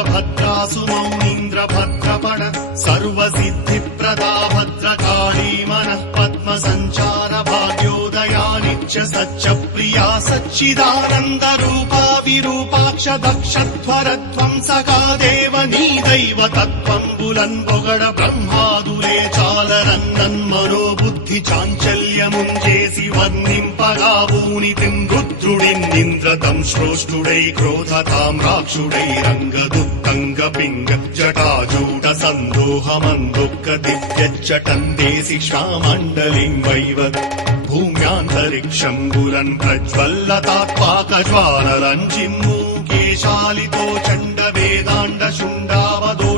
वीरभद्रासु मौनीन्द्रभद्रपण सर्वसिद्धिप्रदा भद्रकाली मनः पद्मसञ्चार भाग्योदया नित्य सच्च प्रिया सच्चिदानन्दरूपा विरूपाक्ष दक्षध्वरध्वंसका देव नी दैव तत्त्वम्बुलन् పొగడ బ్రహ్మాదులే చాలరన్నన్మనోబుద్ధి చాంచల్యముంచేసి వర్ణింపగా ఊనితిం రుద్రుడిన్నింద్రతం శ్రోష్ఠుడై క్రోధతాం రాక్షుడై రంగదుత్తంగ పింగ జటాజూట సందోహమందొక్క దివ్యచ్చటందేసి శ్వామండలిం వైవత్ భూమ్యాంతరిక్షంబులన్ ప్రజ్వల్లతాత్పాక జ్వాలలంజిమ్మూ కేశాలితో చండ వేదాండ శుండావదో